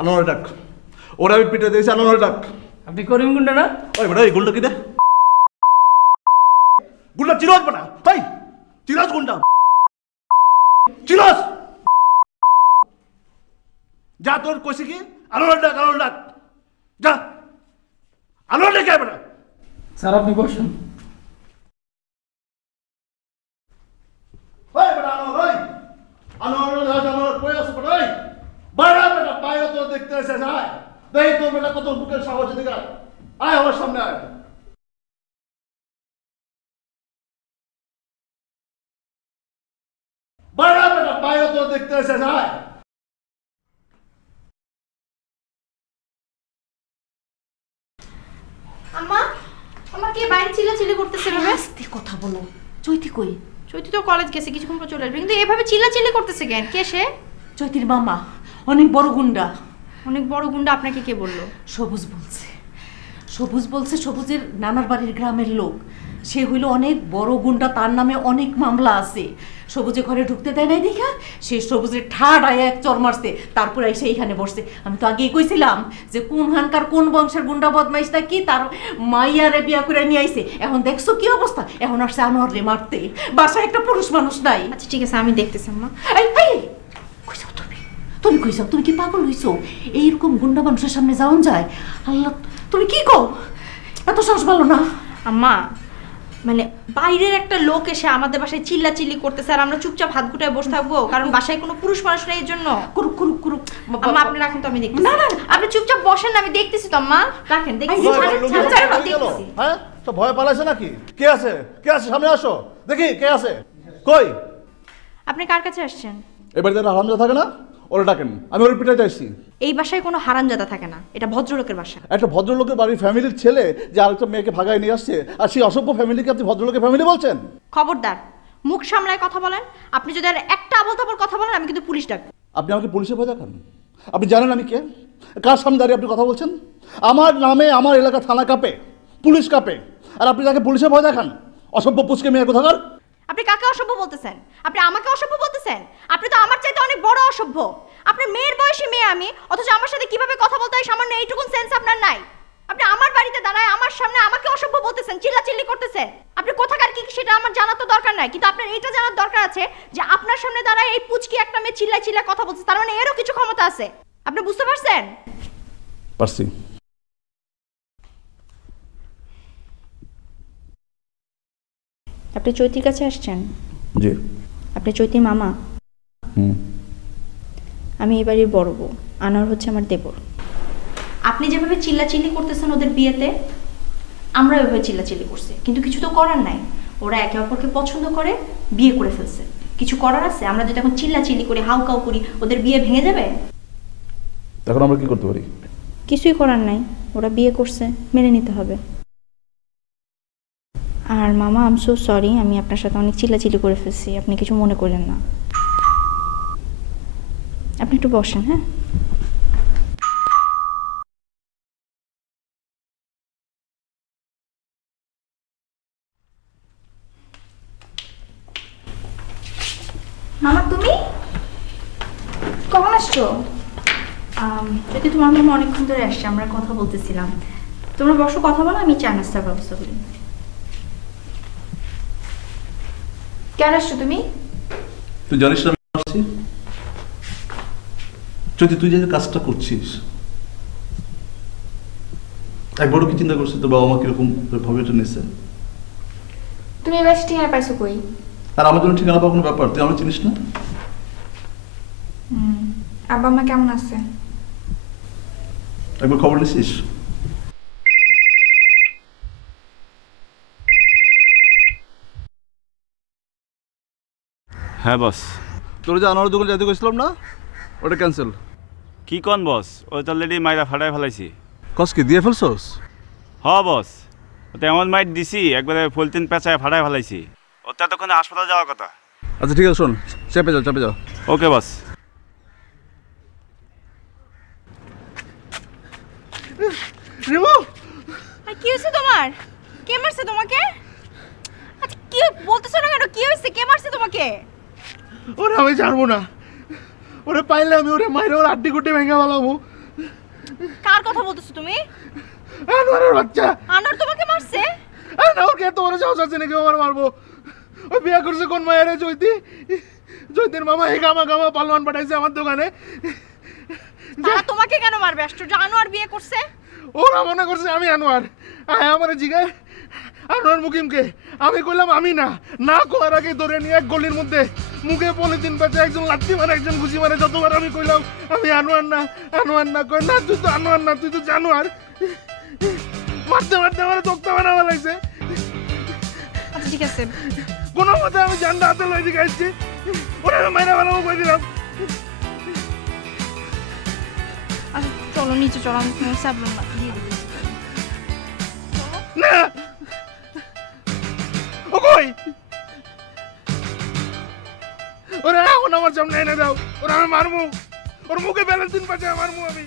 আনোয়ার ডাক। ওরা আমি পিঠে দিয়েছি, আনোয়ার ডাক। আপনি করিম গুন্ডা না? ওই বেটা এই গুন্ডা কি রে? গুন্ডা চিরাজ বেটা, তাই চিরাজ গুন্ডা চিরাজ। যা তোর কইছি কি আনোয়ার ডাক, আনোয়ার ডাক, যা আনোয়ার ডেকে বেটা। স্যার আপনি বসুন। ওই বেটা আনোয়ার, ওই আনোয়ার আনোয়ার কই আছে বেটা? ওই বাইরে বেটা, বাইরে তো দেখতে এসে যায়। দেখি তোর বেটা কত বুকের সাহস, দিকে আয় আমার সামনে আয়। বাইরে বেটা, বাইরে তো দেখতে এসে যায়। আম্মা, আম্মা কে বাইরে চিল্লাচিল্লি করতেছে এভাবে? আস্তে কথা বলো। চৈতি কই? চৈতি তো কলেজ গেছে, কিছুক্ষণ পর চলে আসবে, কিন্তু এভাবে চিল্লাচিল্লি করতেছে কেন? কে সে? চৈতির মামা, অনেক বড় গুন্ডা। অনেক বড় গুন্ডা? আপনাকে কে বললো? সবুজ বলছে। সবুজ বলছে সবুজের নানার বাড়ির গ্রামের লোক। সে হইল অনেক বড় গুন্ডা, তার নামে অনেক মামলা আছে। সবুজে ঘরে ঢুকতে দেয় নাই দেখা সে সবুজের ঠাড় আয়া এক চর মারছে, তারপর এসে এইখানে বসছে। আমি তো আগেই কইছিলাম যে কোন হানকার কোন বংশের গুন্ডা বদমাইশটা কি তার মাইয়ারে বিয়া করে নিয়ে আইছে। এখন দেখছো কি অবস্থা, এখন আসছে আনোয়ার রে মারতে। বাসায় একটা পুরুষ মানুষ নাই। আচ্ছা ঠিক আছে, আমি দেখতেছি আম্মা। কইছো তুমি কইছো? তুমি কি পাগল হইছো? এইরকম গুন্ডা মানুষের সামনে যাওন যায়? আল্লাহ, তুমি কি কও? এত সাহস ভালো না। আম্মা মানে বাইরের একটা লোক এসে আমাদের বাসায় চিল্লাচিল্লি করতেছে আর আমরা চুপচাপ হাত গুটায় বসে থাকবো কারণ বাসায় কোনো পুরুষ মানুষ নেই? এর জন্য কুরুক কুরুক কুরুক। আম্মা আপনি রাখেন তো, আমি দেখতেছি। না না আপনি চুপচাপ বসেন না, আমি দেখতেছি তো আম্মা। রাখেন, দেখতেছি। দেখতেছি। হ্যাঁ তো ভয় পালাইছে নাকি? কে আছে? কে আছে? সামনে আসো দেখি কে আছে। কই? আপনি কার কাছে আসছেন? এবার যারা হারামজাদা থাকে না, ওরা ডাকেন। আমি ওর পিঠে চাইছি। এই বাসায় কোনো হারামজাদা থাকে না, এটা ভদ্রলোকের বাসা। একটা ভদ্রলোকের বাড়ির ফ্যামিলির ছেলে যে আরেকটা মেয়েকে ভাগায় নিয়ে আসছে, আর সেই অসভ্য ফ্যামিলিকে আপনি ভদ্রলোকের ফ্যামিলি বলছেন? খবরদার, মুখ সামলায় কথা বলেন। আপনি যদি আর একটা আবল-তাবল কথা বলেন আমি কিন্তু পুলিশ ডাকবো। আপনি আমাকে পুলিশে ভয় দেখান? আপনি জানেন আমি কে? কার সামনে দাঁড়িয়ে আপনি কথা বলছেন? আমার নামে আমার এলাকা থানা কাঁপে, পুলিশ কাঁপে, আর আপনি তাকে পুলিশে ভয় দেখান? অসভ্য পুচকে মেয়ে কোথাকার। আপনি কাকে অসভ্য বলতেছেন? আপনি আমাকে অসভ্য বলতেছেন? আপনি তো আমার চাইতে অনেক বড় অসভ্য। আপনার মেয়ের বয়সী মেয়ে আমি, অথচ আমার সাথে কিভাবে কথা বলতে হয় সামান্য এইটুকুন সেন্স আপনার নাই। আপনি আমার বাড়িতে দাঁড়ায় আমার সামনে আমাকে অসভ্য বলতেছেন, চিল্লাচিল্লি করতেছেন। আপনি কোথাকার কি সেটা আমার জানা তো দরকার নাই, কিন্তু আপনার এইটা জানার দরকার আছে যে আপনার সামনে দাঁড়ায় এই পুচকি একটা মেয়ে চিল্লায় চিল্লায় কথা বলছে, তার মানে এরও কিছু ক্ষমতা আছে। আপনি বুঝতে পারছেন? পারছি। আপনি চৈতির কাছে আসছেন? জি। আপনি চৈতির মামা? আমি এই বাড়ির বড় বউ, আনোয়ার হচ্ছে আমার দেবর। আপনি যেভাবে চিল্লাচিল্লি করতেছেন ওদের বিয়েতে, আমরা এভাবে চিল্লাচিল্লি করছি, কিন্তু কিছু তো করার নাই। ওরা একে অপরকে পছন্দ করে বিয়ে করে ফেলছে, কিছু করার আছে? আমরা যদি এখন চিল্লাচিল্লি করি, হাউকাউ করি, ওদের বিয়ে ভেঙে যাবে। এখন আমরা কি করতে পারি? কিছুই করার নাই, ওরা বিয়ে করছে, মেনে নিতে হবে। আর মামা আই এম সো সরি, আমি আপনার সাথে অনেক চিল্লাচিল্লি করে ফেলছি, আপনি কিছু মনে করেন না। আপনি একটু বসেন। হ্যাঁ, মামা তুমি কখন আসছো? যদি তোমার মামা অনেকক্ষণ ধরে আসছে, আমরা কথা বলতেছিলাম। তোমরা বসো, কথা বলো, আমি চা নাস্তার ব্যবস্থা করি। কেন আসছো তুমি? তুই জানিস না আমি আসছি? যদি তুই যে কাজটা করছিস একবারও কি চিন্তা করছিস তোর বাবা মা কিরকম ভাবে এটা নিচ্ছে? তুমি এবার ঠিকানা পাইছো কই? আর আমার জন্য ঠিকানা পাওয়ার কোনো ব্যাপার? তুই আমার চিনিস না? আব্বা মা কেমন আছে? একবার খবর নিছিস? হ্যাঁ বস। তোর যে আনোয়ারের দোকানে যাইতে গেছিলাম না, ওটা ক্যান্সেল। কি কন বস? ওই তো অলরেডি মাইরা ফাটাই ফেলাইছি। কস কি দিয়ে ফেলছস? হ বস, ওতে এমন মাইট দিছি একবারে ফলতিন পেঁচায় ফাটাই ফেলাইছি। ওতে এতক্ষণে হাসপাতাল যাওয়ার কথা। আচ্ছা ঠিক আছে, শোন, চেপে যাও চেপে যাও। ওকে বস। কি হয়েছে তোমার? কে মারছে তোমাকে? আচ্ছা কি বলতেছো না কেন? কি হয়েছে? কে মারছে তোমাকে? ওরে আমি ছাড়বো না, ওরে পাইলে আমি ওরে মাইরে ওর আড্ডি কুটি ভেঙে ফেলাবো। কার কথা বলতেছো তুমি? আনোয়ারের বাচ্চা। আনোয়ার তোমাকে মারছে? আরে না, ওর কে এত বড় সাহস আছে নাকি আমার মারবো? ওই বিয়ে করছে কোন মায়ের জয়তি? জয়তির মামা এই গামা গামা পালওয়ান পাঠাইছে আমার দোকানে। তারা তোমাকে কেন মারবে? আশ্চর্য, আনোয়ার বিয়ে করছে। ওরা মনে করছে আমি আনোয়ার। আমার জিগায় আনোয়ার মুকিমকে। আমি কইলাম আমি না। না কোয়ার আগে ধরে নিয়ে এক গলির মধ্যে মুখে পলিথিন পেঁচে একজন লাত্তি মারে একজন ঘুষি মারে। যতবার আমি কইলাম আমি আনোয়ার না, আনোয়ার না, কই না তুই তো আনোয়ার না, তুই তো জানোয়ার। মারতে মারতে আমার তোক্তা বানাবার লাগছে। আচ্ছা ঠিক আছে, কোনো মতে আমি জানটা হাতে লই দিকে আসছি। ওরা মাইনা বানাবো কই দিলাম। আচ্ছা চলো নিচে চলো, আমি তোমার স্যাবলন দিয়ে দেবো। না ও কই? ওরা এখন আমার সামনে এনে দাও। ওরা আমি মারবো। ওর মুখে ব্যালেন্স দিন পাচ্ছে মারবো আমি।